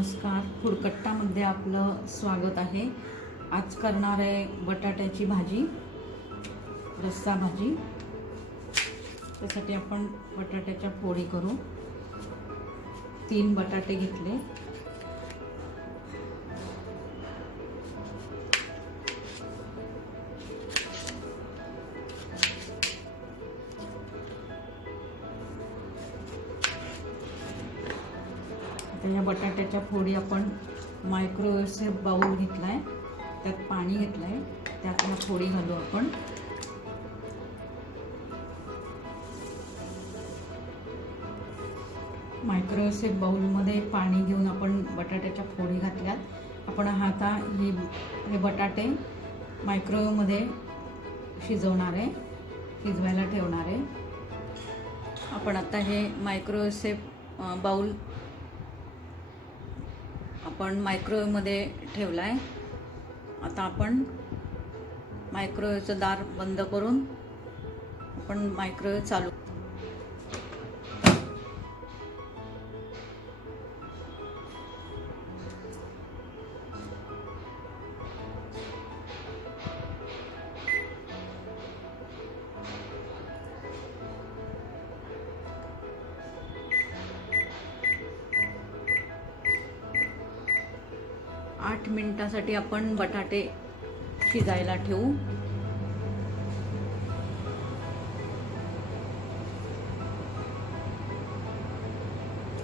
नमस्कार. फुडकट्टामध्ये आपलं स्वागत आहे. आज करणार आहे बटाट्याची भाजी रस्सा भाजी. त्यासाठी आपण बटाट्याच्या पोळी करू. तीन बटाटे घेतले. आता बटाट्याच्या फोडी आपण मायक्रोवेव्ह बाऊल घेतला आहे त्यात पाणी घेतलं आहे त्यात ह्या फोडी घालू आपण. मायक्रोवेव्ह बाऊलमध्ये पाणी घेऊन आपण बटाट्याच्या फोडी घातल्यात. आपण आता हे हे बटाटे मायक्रोवेव्हमध्ये शिजवणार आहे शिजवायला ठेवणार. आहे आपण आता हे मायक्रोवेव्ह बाऊल आपण मायक्रोवेवमध्ये ठेवला आहे आता आपण मायक्रोवेव्हचं दार बंद करून आपण मायक्रोवेव्ह चालू मिनटासाठी आपण बटाटे शिजायला ठेवू.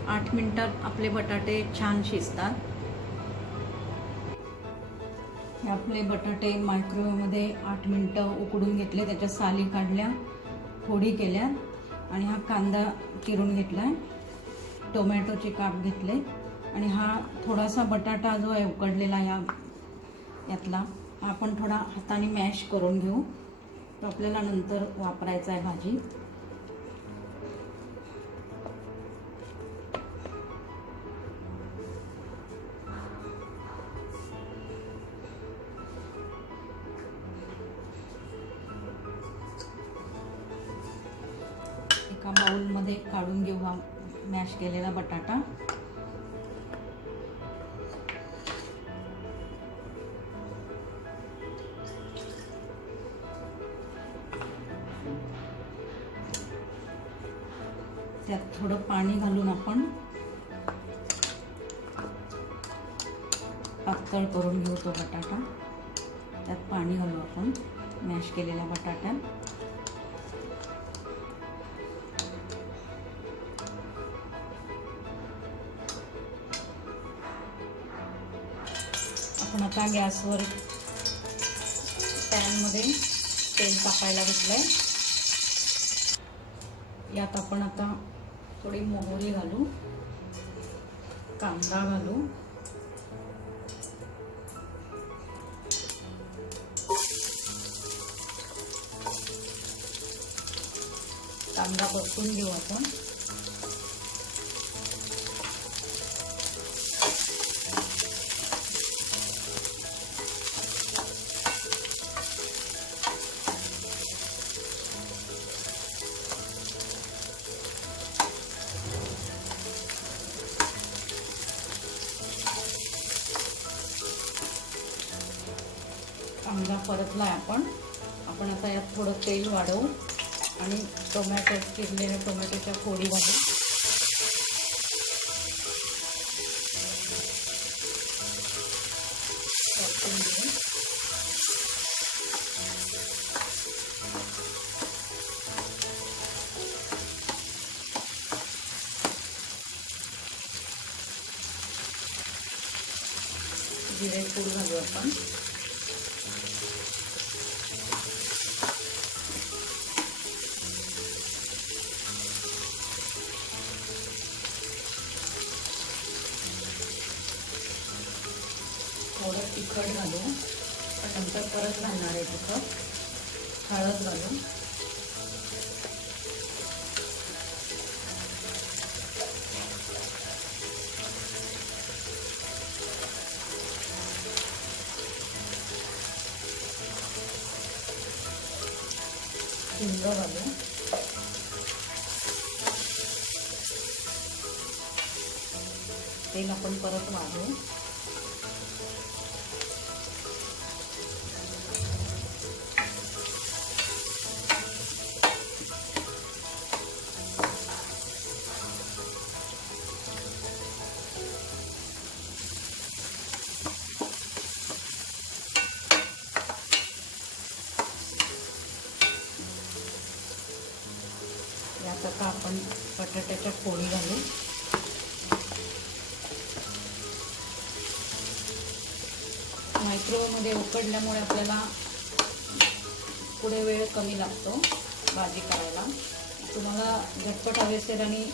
आठ मिनिटात आपले बटाटे छान शिजतात. हे आपले बटाटे मायक्रोवेव्हमध्ये आठ मिनटं उकडून घेतले त्याच्या साली काढल्या फोडी केल्या आणि हा कांदा चिरून घेतला आहे टोमॅटोचे काप घेतले. आणि हा थोडासा बटाटा जो आहे उकडलेला या यातला हा आपण थोडा हाताने मॅश करून घेऊ. तो आपल्याला नंतर वापरायचा आहे भाजी. एका बाउलमध्ये काढून घेऊ हा मॅश केलेला बटाटा. त्यात थोडं पाणी घालून आपण पातळ करून घेऊ तो बटाटा. त्यात पाणी घालू आपण मॅश केलेल्या बटाट्यात आपण आता गॅसवर पॅनमध्ये तेल टाकायला आहे यात आपण आता थोडी मोहरी घालू कांदा घालू. कांदा परतून घेऊ आपण. परतला परतलाय आपण. आपण आता यात थोडं तेल वाढवू आणि टोमॅटो चिरलेल्या टोमॅटोच्या फोडी घालू जिरे पूड घालू आपण. हळद घालणार आहे तिथं. हळद घालून. हिंग घालून. तेल आपण परत वाढवू. आता आपण बटाट्याच्या फोडी घालू. मायक्रोवेव्हमध्ये उकडल्यामुळे आपल्याला पुढे वेळ कमी लागतो भाजी करायला. तुम्हाला झटपट हवे असेल आणि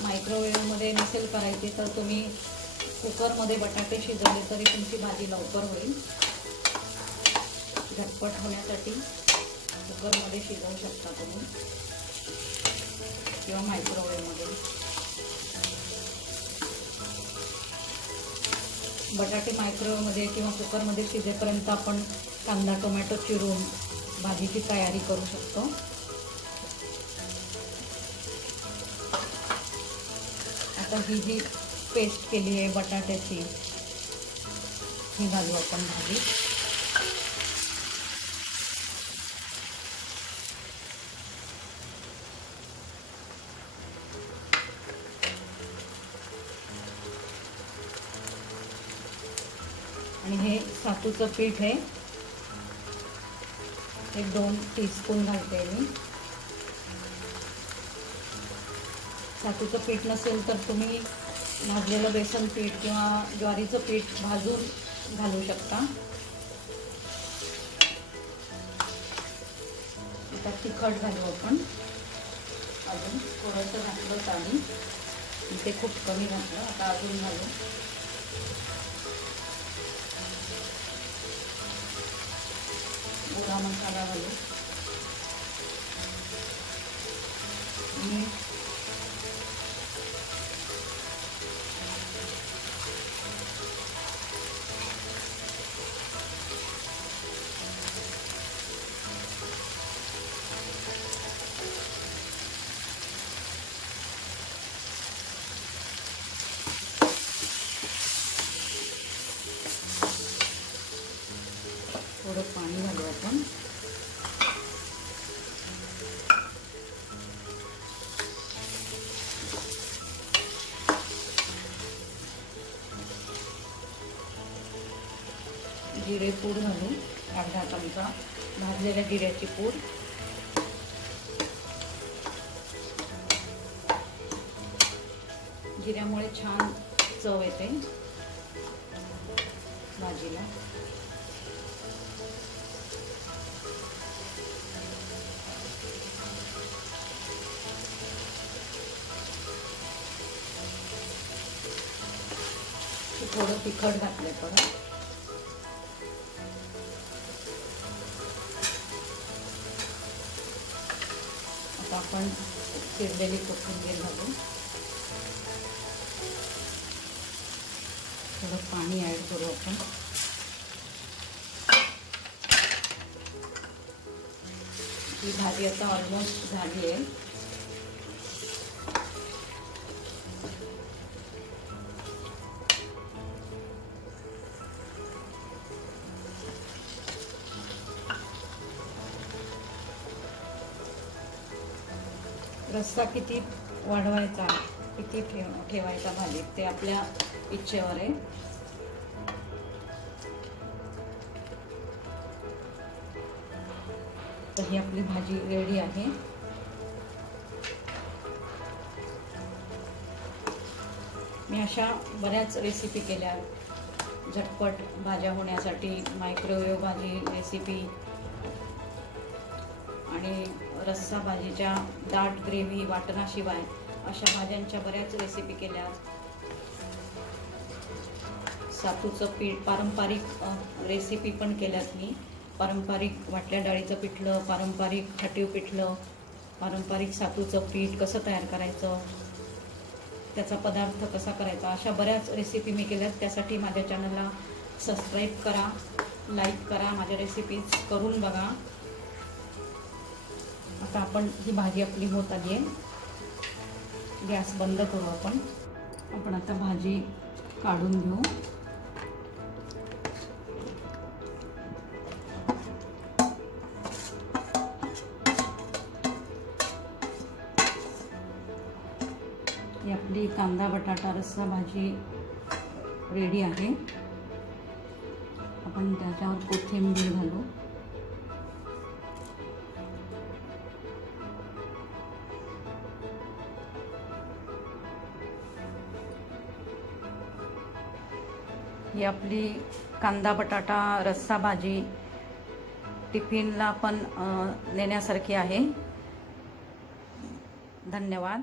मायक्रोवेव्हमध्ये नसेल करायची तर तुम्ही कुकरमध्ये बटाटे शिजवले तरी तुमची भाजी लवकर होईल. झटपट होण्यासाठी कुकरमध्ये शिजवू शकता तुम्ही. किंवा मायक्रोवेव्हमध्ये बटाटे मायक्रोवेव्हमध्ये किंवा कुकरमध्ये शिजेपर्यंत आपण कांदा टोमॅटो चिरून भाजीची तयारी करू शकतो. आता ही जी पेस्ट केली आहे बटाट्याची ही घालू आपण भाजी. आणि हे सातूचं पीठ आहे. एक दोन टीस्पून घालते मी. सातूचं पीठ नसेल तर तुम्ही भाजलेलं बेसन पीठ किंवा ज्वारीचं पीठ भाजून घालू शकता. आता तिखट घालू आपण. अजून थोडंसं घातलं चालेल इथे खूप कमी घातलं. आता अजून घालू. আমার ভাজা হলো। जिरे पूड घालून अर्धा चमचा भाजलेल्या जिऱ्याची पूड. जिऱ्यामुळे छान चव येते भाजीला. थोडं तिखट घातलं परत आता आपण चिरलेली कोथिंबीर घालू. थोडं पाणी ॲड करू आपण. ही भाजी आता ऑलमोस्ट झाली आहे. रस्सा किती वाढवायचा किती ठेव ठेवायचा भाजीत ते आपल्या इच्छेवर आहे. तर ही आपली भाजी रेडी आहे. मी अशा बऱ्याच रेसिपी केल्या. झटपट भाज्या होण्यासाठी मायक्रोवेव्ह भाजी रेसिपी आणि रस्सा भाजीच्या दाट ग्रेव्ही वाटणाशिवाय अशा भाज्यांच्या बऱ्याच रेसिपी केल्या. सातूचं पीठ पारंपरिक रेसिपी पण केल्यात मी. पारंपरिक वाटल्या डाळीचं पिठलं पारंपरिक खाटीव पिठलं पारंपरिक सातूचं पीठ कसं तयार करायचं त्याचा पदार्थ कसा करायचा अशा बऱ्याच रेसिपी मी केल्यात. त्यासाठी माझ्या चॅनलला सबस्क्राईब करा लाईक करा माझ्या रेसिपीज करून बघा. आता आपण ही भाजी आपली होत आली आहे. गॅस बंद करू आपण. आपण आता भाजी काढून घेऊ. ही आपली कांदा बटाटा रस्सा भाजी रेडी आहे. आपण त्याच्यावर कोथिंबीर घालू. ही आपली कांदा बटाटा रस्सा भाजी टिफिनला पण नेण्यासारखी आहे. धन्यवाद.